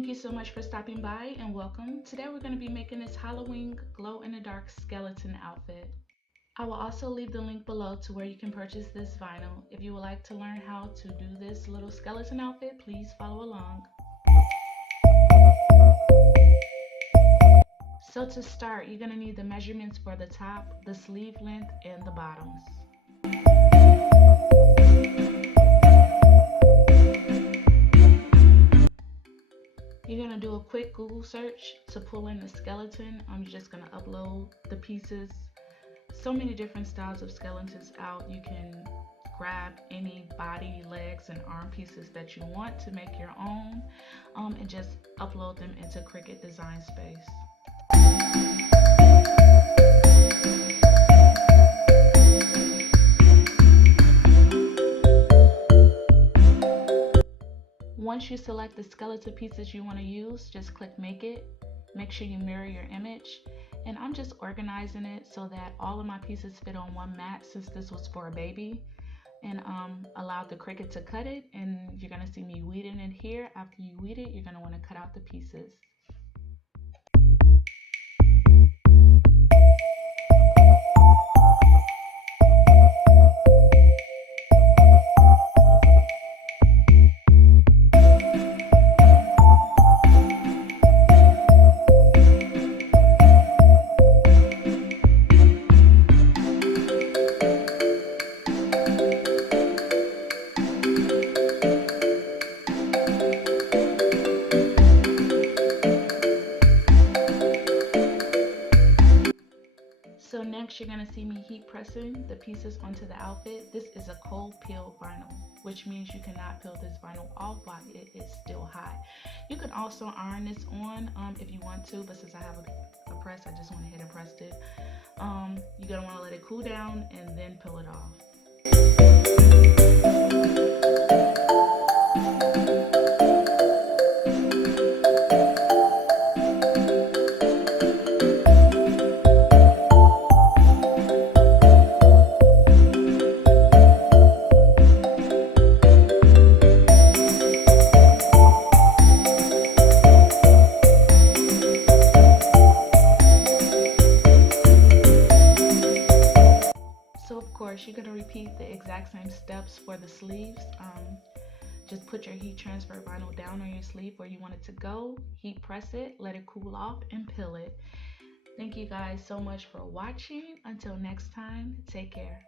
Thank you so much for stopping by and welcome. Today we're going to be making this Halloween glow-in-the-dark skeleton outfit. I will also leave the link below to where you can purchase this vinyl. If you would like to learn how to do this little skeleton outfit, please follow along. So to start, you're going to need the measurements for the top, the sleeve length, and the bottoms. You're going to do a quick Google search to pull in the skeleton. I'm just going to upload the pieces. So many different styles of skeletons out. You can grab any body, legs, and arm pieces that you want to make your own and just upload them into Cricut Design Space. Once you select the skeleton pieces you want to use, just click Make It. Make sure you mirror your image. And I'm just organizing it so that all of my pieces fit on one mat, since this was for a baby. And allowed the Cricut to cut it. And you're going to see me weeding it here. After you weed it, you're going to want to cut out the pieces. So next you're going to see me heat pressing the pieces onto the outfit. This is a cold peel vinyl, which means you cannot peel this vinyl off while it is still hot. You can also iron this on if you want to, but since I have a press, I just went ahead and pressed it. You're going to want to let it cool down and then peel it off. You're going to repeat the exact same steps for the sleeves. Just put your heat transfer vinyl down on your sleeve where you want it to go, heat press it, let it cool off, and peel it. Thank you guys so much for watching. Until next time, take care.